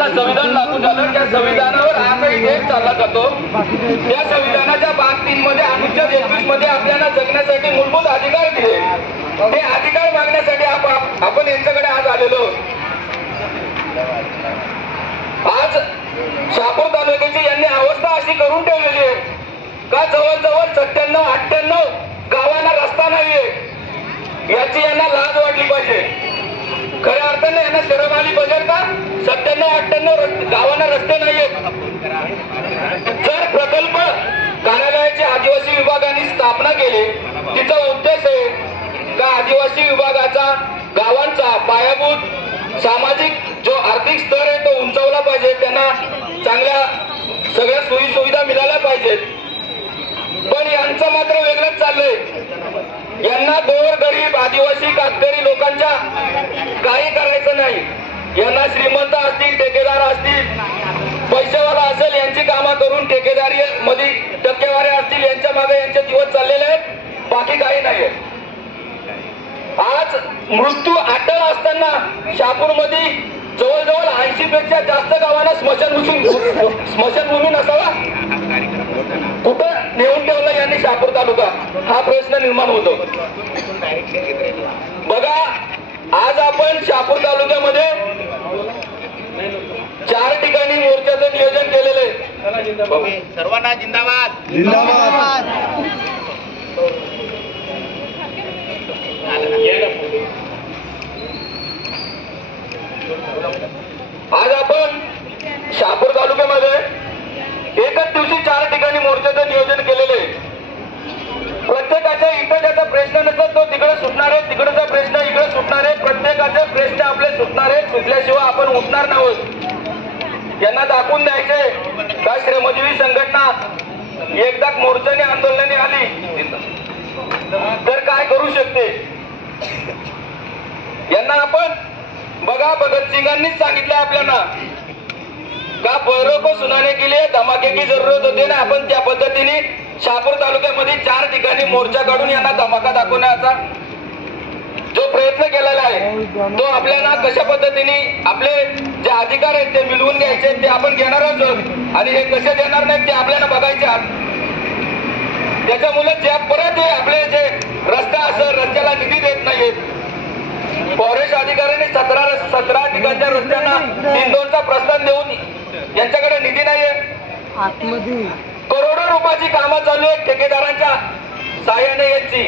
देशाला संविधान लागू झालं, त्या संविधानावर आजही देश चालला जातो. त्या संविधानाच्या भाग 3 मध्ये अनुच्छेद 21 मध्ये आपल्याला जगण्यासाठी मूलभूत अधिकार दिले. ते अधिकार मागण्यासाठी आपण यांच्याकडे आज आलेलो. आज शहापूर तालुक्याची यांनी अवस्था अशी करून ठेवलेली आहे का जवळजवळ 97-98 गावांना रस्ता नाहीये. याची यांना लाज वाटली पाहिजे. खऱ्या अर्थाने यांना शरम आली पाहिजे का 97-98 गावांना रस्ते नाहीयेत. जर प्रकल्प कार्यालयाची आदिवासी विभागाने स्थापना केली, तिचा उद्देश आहे का आदिवासी विभागाचा गावांचा पायाभूत सामाजिक जो आर्थिक स्तर आहे तो उंचावला पाहिजे, त्यांना चांगल्या सगळ्या सोयी सुविधा मिळाल्या पाहिजेत. पण यांचं मात्र वेगळंच चाललंय. यांना गोरगरीब आदिवासी कातकरी लोकांच्या काही करायचं नाही. यांना श्रीमंत असतील, ठेकेदार असतील, पैसेवाला असेल, यांची कामं करून ठेकेदारी मध्ये टक्केवारी असतील, यांच्या मागे यांचे दिवस चाललेले आहेत, बाकी काही नाही. आज मृत्यू अटळ असताना शहापूरमध्ये जवळजवळ 80 पेक्षा जास्त गावांना स्मशानभूमी नसावा. कुठं नेऊन ठेवलं यांनी शहापूर तालुका, हा प्रश्न निर्माण होतो. बघा, आज आपण शहापूर तालुक्यामध्ये 4 ठिकाणी मोर्चाचं नियोजन केलेलं आहे. सर्वांना जिंदाबाद जिंदाबाद. आज आपण शहापूर तालुक्यामध्ये एकच दिवशी 4 ठिकाणी मोर्चाचं नियोजन केलेलं आहे. प्रत्येकाच्या इथं ज्याचा प्रश्न नसत तो तिकडे सुटणार आहे, तिकडचा प्रश्न इकडे सुटणार आहे. प्रत्येकाचे प्रश्न आपले सुटणार आहेत, सुटल्याशिवाय आपण उठणार नाहोत. यांना दाखवून द्यायचे का श्रमजीवी संघटना एकदा मोर्चाने आंदोलनाने आली तर काय करू शकते. यांना आपण बघा, भगतसिंगांनीच सांगितलं आपल्याला का बहरों को सुनाने के लिए धमाके की जरूरत होती ना. आपण त्या पद्धतीने शहापूर तालुक्यामध्ये 4 ठिकाणी मोर्चा काढून यांना धमाका दाखवण्याचा जो प्रयत्न केलेला आहे तो आपल्याला कशा पद्धतीने आपले जे अधिकार आहेत ते मिळवून घ्यायचे ते आपण घेणारच आहोत. आणि हे कसे देणार नाहीत ते आपल्याला बघायचे आहेत. त्याच्यामुळे ज्या परत आपले जे रस्ता असेल रस्त्याला निधी देत नाहीत. फॉरेस्ट अधिकाऱ्यांनी 17 ठिकाणच्या रस्त्यांना 3-2चा प्रस्ताव देऊन यांच्याकडे निधी नाहीये. करोडो रुपयाची कामं चालू आहेत ठेकेदारांच्या सहाय्याने यांची.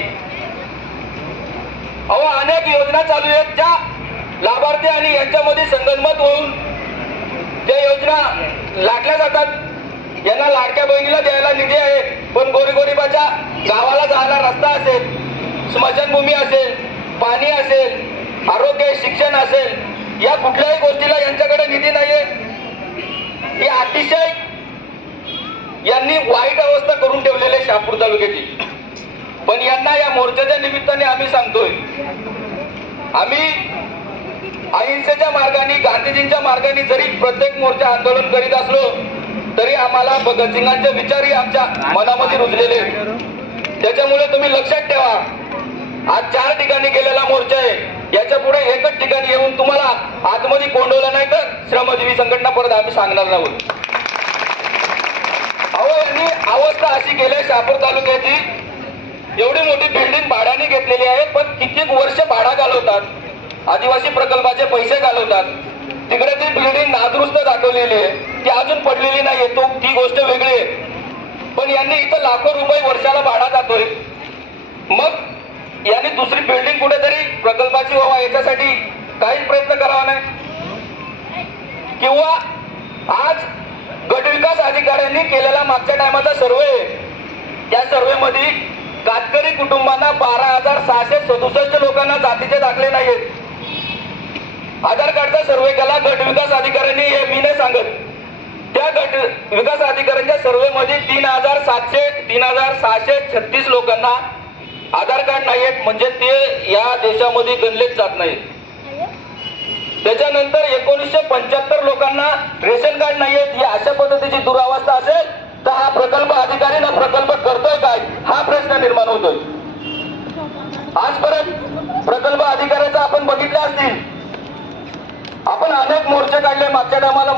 अनेक योजना चालू आहेत ज्या लाभार्थी आणि यांच्यामध्ये संगनमत होऊन त्या योजना लाटल्या जातात. यांना लाडक्या बहिणीला द्यायला निधी आहे, पण गोरगरिबाच्या गावाला जायला रस्ता असेल, स्मशानभूमी असेल, पाणी असेल, आरोग्य शिक्षण असेल, या कुठल्याही गोष्टीला यांच्याकडे निधी नाहीये. ही अतिशय यांनी वाईट अवस्था करून ठेवलेली आहे शहापूर तालुक्याची. पण यांना या मोर्चाच्या निमित्ताने आम्ही सांगतोय, आम्ही अहिंसेच्या मार्गाने गांधीजींच्या मार्गाने जरी प्रत्येक मोर्चा आंदोलन करीत असलो तरी आम्हाला भगतसिंगांचे विचारही आमच्या मनामध्ये रुजलेले. त्याच्यामुळे तुम्ही लक्षात ठेवा, आज 4 ठिकाणी गेलेला मोर्चा आहे. याच्या पुढे एकच ठिकाणी येऊन तुम्हाला आतमध्ये कोंडवलं नाही तर श्रमजीवी संघटना परत आम्ही सांगणार नाहोत. यांनी अवस्था अशी केली शहापूर तालुक्याची. एवढी मोठी बिल्डिंग भाड्याने घेतलेली आहे, पण कित्येक वर्ष भाडा घालवतात, आदिवासी प्रकल्पाचे पैसे घालवतात. तिकडे ती बिल्डिंग नादुरुस्त दाखवलेली आहे, ती अजून पडलेली नाहीये, ती गोष्ट वेगळी आहे. पण यांनी इथं लाखो रुपये वर्षाला भाडा जातोय. मग यांनी दुसरी बिल्डिंग कुठेतरी प्रकल्पाची व्हावा याच्यासाठी काहीच प्रयत्न करावा नाही. किंवा आज गटविकास अधिकाऱ्यांनी केलेला मागच्या टायमाचा सर्वे, त्या सर्वे मध्ये कातकरी कुटुंबांना 12,667 लोकांना जातीचे दाखले नाहीत. आधार कार्डचा सर्वे केला गटविकास अधिकाऱ्यांनी, हे मी नाही सांगत. त्या गट विकास अधिकाऱ्यांच्या सर्वे मध्ये 3,636 लोकांना आधार कार्ड नाहीत, म्हणजे ते या देशामध्ये गणलेच जात नाहीत. त्याच्यानंतर 1975 लोकांना रेशन कार्ड नाहीयेत. ही अशा पद्धतीची दुरावस्था असेल तर हा प्रकल्प अधिकारी ना प्रकल्प करतोय काय, हा प्रश्न निर्माण होतोय. आजपर्यंत प्रकल्प अधिकाऱ्याचा आपण बघितले असतील, आपण अनेक मोर्चे काढले. मागच्या टायमाला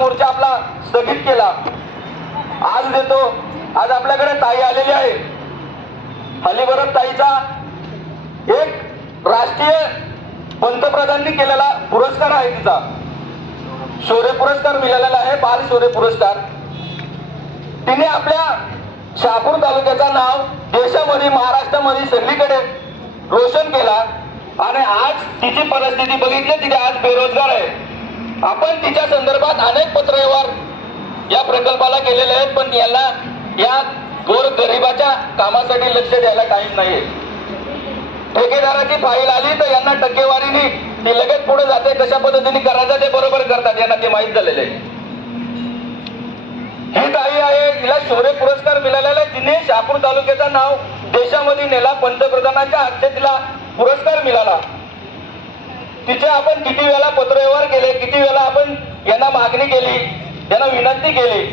ताई आलेली आहे. हलीवरद ताईचा एक राष्ट्रीय पंतप्रधानांनी केलेला पुरस्कार आहे, तिचा शौर्य पुरस्कार मिळालेला आहे, बाल शौर्य पुरस्कार. तिने आपल्या शहापूर तालुक्याचं नाव देशामध्ये महाराष्ट्रामध्ये सगळीकडे रोशन केला आणि आज तिची परिस्थिती बघितली, तिथे आज बेरोजगार आहे. आपण तिच्या संदर्भात अनेक पत्रव्यवहार या प्रकल्पाला केलेले आहेत, पण याला या गोर गरिबाच्या कामासाठी लक्ष द्यायला टाइम नाहीये. ठेकेदाराची फाईल आली तर यांना टक्केवारीने ती लगेच पुढे जाते, कशा पद्धतीने करायचं ते बरोबर करतात, यांना ते माहीत झालेलं आहे. ही ताई आहे, तिला शौर्य पुरस्कार मिळालेला आहे. तिने शहापूर तालुक्याचं नाव देशामध्ये नेला, पंतप्रधानांच्या हस्ते तिला पुरस्कार मिळाला. तिचे आपण किती वेळा पत्रव्यवहार केले, किती वेळा आपण यांना मागणी केली, यांना विनंती केली,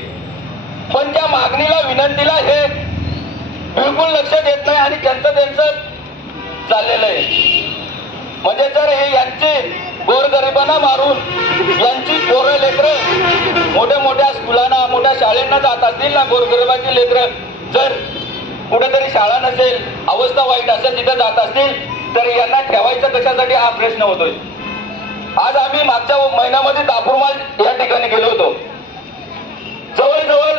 पण त्या मागणीला विनंतीला हे बिलकुल लक्ष देत नाही आणि त्यांचं चाललेलं आहे. म्हणजे जर हे यांचे गोरगरिबांना मारून यांची पोरं लेकरं मोठ्या मोठ्या स्कूलांना मोठ्या शाळांना जात असतील ना, गोरगरिबाची लेकरं जर कुठेतरी शाळा नसेल, अवस्था वाईट असेल, तिथे जात असतील तर यांना ठेवायचं कशासाठी हा प्रश्न होतोय. आज आम्ही मागच्या महिन्यामध्ये दापूरमाल या ठिकाणी गेलो होतो. जवळजवळ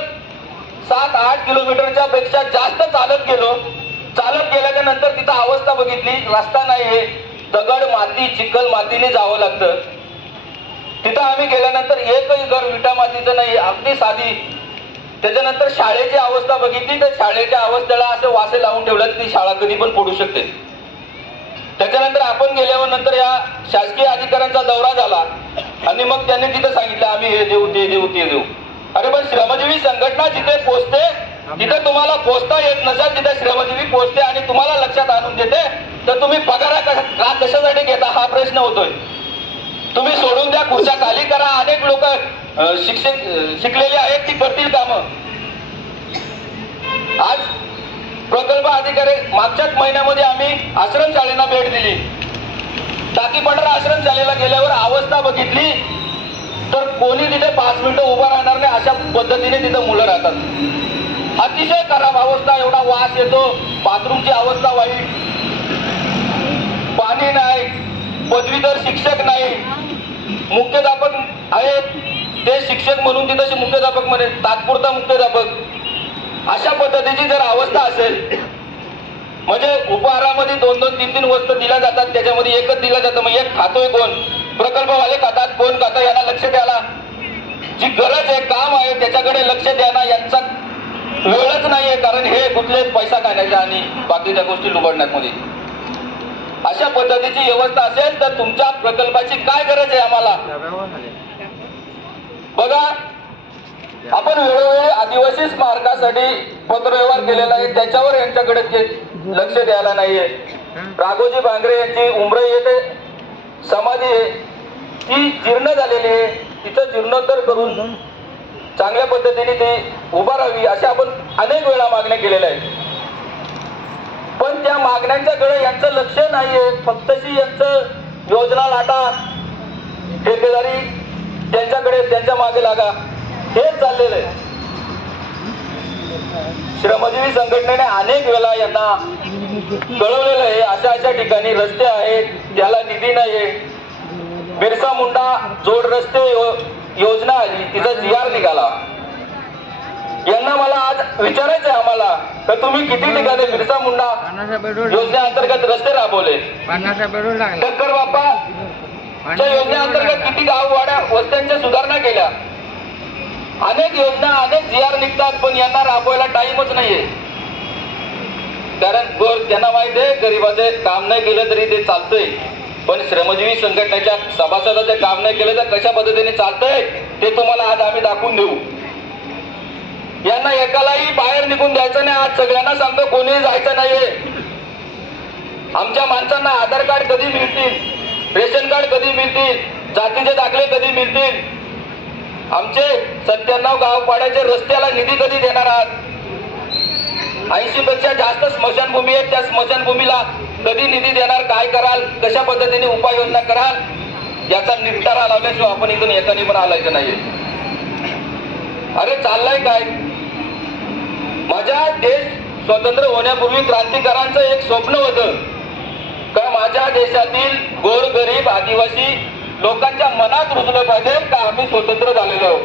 7-8 किलोमीटरच्या पेक्षा जास्त चालत गेलो. चालत गेल्याच्या नंतर तिथं अवस्था बघितली, रस्ता नाहीये, दगड माती चिखल मातीने जावं लागतं. तिथं आम्ही गेल्यानंतर एकही घर विटा मातीचं नाही, अगदी साधी. त्याच्यानंतर शाळेची अवस्था बघितली तर शाळेच्या अवस्थेला असं वासे लावून ठेवलं की ती शाळा कधी पण पडू शकते. त्याच्यानंतर आपण गेल्यावर नंतर या शासकीय अधिकाऱ्यांचा दौरा झाला आणि मग त्यांनी तिथं सांगितलं आम्ही हे देऊ ते देऊ ते देऊ. अरे पण श्रमजीवी संघटना जिथे पोहोचते तिथे तुम्हाला पोहोचता येत नसेल, तिथे श्रमजीवी पोहोचते आणि तुम्हाला लक्षात आणून देते, तर तुम्ही पगार कशासाठी घेता हा प्रश्न होतोय. तुम्ही सोडून द्या, खुर्च्या खाली करा. अनेक लोक शिकलेले आहेत, ती करतील कामं. आज प्रकल्प अधिकारी मागच्याच महिन्यामध्ये आम्ही आश्रमशाळेला भेट दिली. टाकीपंढरा आश्रमशाळेला गेल्यावर अवस्था बघितली तर कोणी तिथे 5 मिनिटं उभा राहणार नाही, अशा पद्धतीने तिथं मुलं राहतात. अतिशय खराब अवस्था, एवढा वास येतो, बाथरूमची अवस्था वाईट, पाणी नाही, पदवीधर शिक्षक नाही, मुख्याध्यापक आहेत ते शिक्षक म्हणून तिथे मुख्याध्यापक म्हणे तात्पुरता मुख्याध्यापक. अशा पद्धतीची जर अवस्था असेल म्हणजे उपहारामध्ये 2-2, 3-3 वस्तू दिल्या जातात, त्याच्यामध्ये एकच दिला जातं, मग एक खातोय कोण? प्रकल्पवाले खातात, कोण खातं यांना लक्ष द्यायला. जी गरज आहे, काम आहे त्याच्याकडे लक्ष द्यायला यांचा वेळच नाहीये, कारण हे गुंतलेत पैसा खाण्याच्या आणि बाकीच्या गोष्टी लुबाडण्यामध्ये. अशा पद्धतीची व्यवस्था असेल तर तुमच्या प्रकल्पाची काय गरज आहे आम्हाला बघा. आपण वेळोवेळी आदिवासी स्मारकासाठी पत्रव्यवहार केलेला आहे, त्याच्यावर यांच्याकडे लक्ष द्यायला नाहीये. राघोजी भांगरे यांची उमरई येथे समाधी आहे, ती जीर्ण झालेली आहे, तिचं जीर्णोद्धार करून चांगल्या पद्धतीने ती उभा राहावी अशा आपण अनेक वेळा मागण्या केलेल्या आहेत. पण त्या मागण्यांच्याकडे यांचं लक्ष नाहीये. फक्तशी यांचं योजना लाटा, ठेकेदारी त्यांच्याकडे, त्यांच्या मागे लागा, हेच चाललेलं आहे. श्रमजीवी संघटनेने अनेक वेळा यांना कळवलेलं आहे, अशा ठिकाणी रस्ते आहेत त्याला निधी नाहीये. बिरसा मुंडा जोड रस्ते योजना आली, तिचा GR निघाला. यांना मला आज विचारायचं आहे आम्हाला तर तुम्ही किती ठिकाणी बिरसा मुंडा योजनेअंतर्गत रस्ते राबवले, टक्कर बाप्पाच्या योजनेअंतर्गत किती गाव वाड्या वस्त्यांच्या सुधारणा केल्या. अनेक योजना अनेक GR निघतात, पण यांना राबवायला टाइमच नाहीये. कारण त्यांना माहित आहे गरीबाचे काम नाही केलं तरी ते चालतंय, पण श्रमजीवी संघटनेच्या सभासदाचे काम नाही केलं तर कशा पद्धतीने चालतंय ते तुम्हाला आज आम्ही दाखवून देऊ. यांना एकालाही बाहेर निघून द्यायचं नाही. आज सगळ्यांना सांगतो कोणीही जायचं नाहीये. आमच्या माणसांना आधार कार्ड कधी मिळतील, रेशन कार्ड कधी मिळतील, जातीचे दाखले कधी मिळतील, आमचे 97 गावपाड्याचे रस्त्याला निधी कधी देणार आहात. 80 पेक्षा जास्त स्मशानभूमी आहेत, त्या स्मशानभूमीला कधी निधी देणार, काय कराल, कशा पद्धतीने उपाययोजना कराल, याचा निपटारा लावल्याशिवाय आपण इथून एकाने पण आलायचं नाहीये. अरे चाललाय काय, माझा देश स्वतंत्र होण्यापूर्वी क्रांतिकारांचं एक स्वप्न होतं का माझ्या देशातील गोरगरीब आदिवासी लोकांच्या मनात रुजलं पाहिजे का आम्ही स्वतंत्र झालेलो आहोत.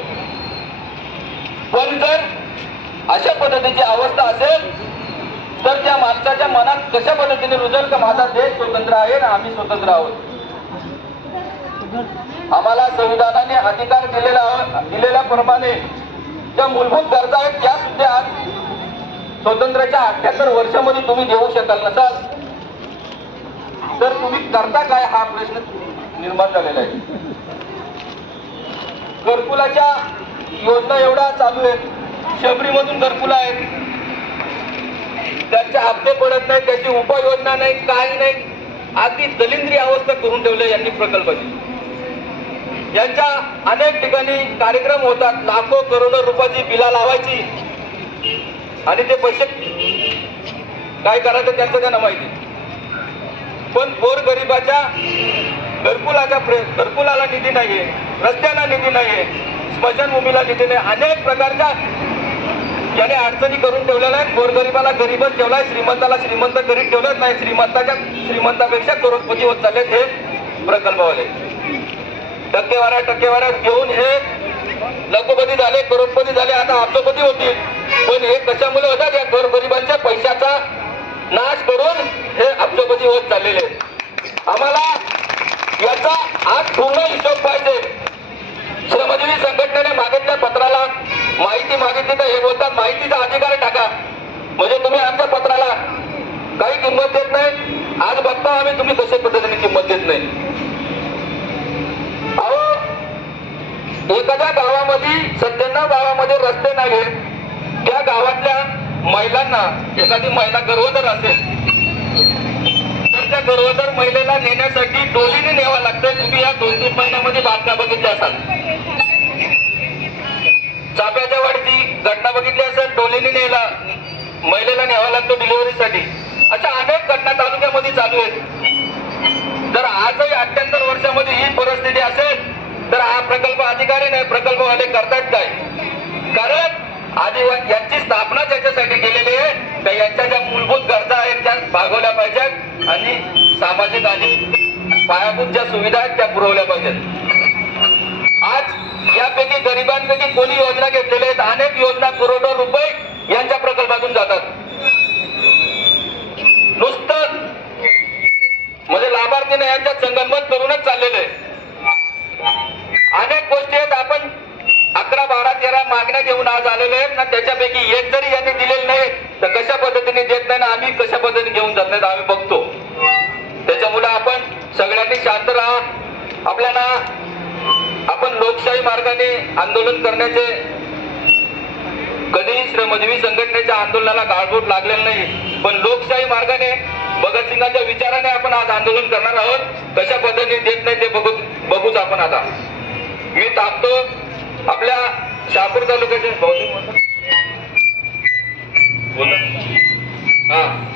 पण जर अशा पद्धतीची अवस्था असेल तर त्या माणसाच्या मनात कशा पद्धतीने रुजेल का माझा देश स्वतंत्र आहे आणि आम्ही स्वतंत्र आहोत. आम्हाला संविधानाने अधिकार दिलेल्याप्रमाणे ज्या मूलभूत गरजा आहेत त्या सुद्धा आज स्वातंत्र्याच्या 78 वर्षामध्ये तुम्ही देऊ शकाल नसाल तर तुम्ही करता काय हा प्रश्न निर्माण झालेला आहे. घरकुलाच्या योजना एवढ्या चालू आहेत, शबरीमधून घरकुल आहेत, त्यांचे हप्ते पडत नाही, त्याची उपाययोजना नाही, काही नाही. अगदी दलिंद्री अवस्था करून ठेवले यांनी प्रकल्पाची. यांच्या अनेक ठिकाणी कार्यक्रम होतात, लाखो करोडो रुपयाची बिला लावायची आणि ते पैसे काय करायचं त्यांचं त्यांना माहिती. पण गोरगरिबाच्या घरकुलाला निधी नाहीये, रस्त्यांना निधी नाहीये, स्मशानभूमीला निधी नाही. अनेक प्रकारच्या याने अडचणी करून ठेवलेल्या आहेत. गोरगरिबाला गरीबच ठेवलाय, श्रीमंताला श्रीमंत करीत ठेवलंच नाही. श्रीमंतापेक्षा करोडपती होत चाललेत हे प्रकल्पवाले. टक्केवाऱ्या घेऊन हे लखोपती झाले, करोडपती झाले, आता अब्जपती होतील. पण हे कशामुळे होतात? या गोरगरिबांच्या पैशाचा नाश करून हे अब्जपती होत चाललेले. आम्हाला याचा आज पूर्ण हिशोब पाहिजे. श्रमजीवी संघटनेने मागितल्या पत्राला माहिती मागितली तर हे बोलतात माहितीचा अधिकार टाका. म्हणजे तुम्ही आमच्या पत्राला काही किंमत देत नाही. आज बघता आम्ही तुम्ही कशा पद्धतीने किंमत देत नाही. अहो, एखाद्या गावामध्ये 97 गावामध्ये रस्ते नाही, त्या गावातल्या महिलांना, एखादी महिला गर्भवती असेल तर त्या गर्भवती महिलेला नेण्यासाठी डोलीने न्यावं लागतं. तुम्ही या 2-3 महिन्यामध्ये बातम्या बघितल्या असाल. चाप्याच्या वाडीची घटना बघितली असेल, डोलीने नेला महिलेला न्यावा लागतो डिलिव्हरीसाठी. अशा अनेक घटना तालुक्यामध्ये चालू आहेत. जर आजही 78 वर्षामध्ये ही परिस्थिती असेल तर हा प्रकल्प अधिकारी नाही, प्रकल्पवाले करतात काय? कारण आदिवासी यांची स्थापना त्याच्यासाठी केलेली आहे तर यांच्या ज्या मूलभूत गरजा आहेत त्या भागवल्या पाहिजेत आणि सामाजिक आणि पायाभूत ज्या सुविधा आहेत त्या पुरवल्या पाहिजेत. आज यापैकी गरिबांपैकी कोणी योजना घेतलेल्या आहेत. अनेक योजना करोडो रुपये यांच्या प्रकल्पातून जातात. नुसतं म्हणजे लाभार्थीने यांच्यात संगनमत करूनच चाललेलं आहे. अनेक गोष्टी आहेत. आपण 11, 12, 13 मागण्या घेऊन आज आलेलो आहेत ना, त्याच्यापैकी एक जरी यांनी दिलेलं नाही तर कशा पद्धतीने देत नाही ना आम्ही कशा पद्धतीने घेऊन जात नाही आम्ही बघतो. त्याच्यामुळे आपण सगळ्यांनी शांत राहा. आपल्याला आपण लोकशाही मार्गाने आंदोलन करण्याचे कधी श्रमजीवी संघटनेच्या आंदोलनाला गाळबोट लागलेलं नाही. पण लोकशाही मार्गाने भगतसिंगांच्या विचाराने आपण आज आंदोलन करणार आहोत. कशा पद्धतीने देत नाही ते बघूच आपण. आता मी थांबतो. आपल्या शहापूर तालुक्याचे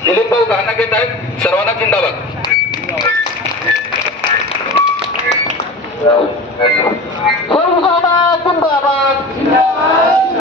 दिलीप भाऊ गाणं घेत आहेत. सर्वांना जिंदाबाद. जिंदाबाद.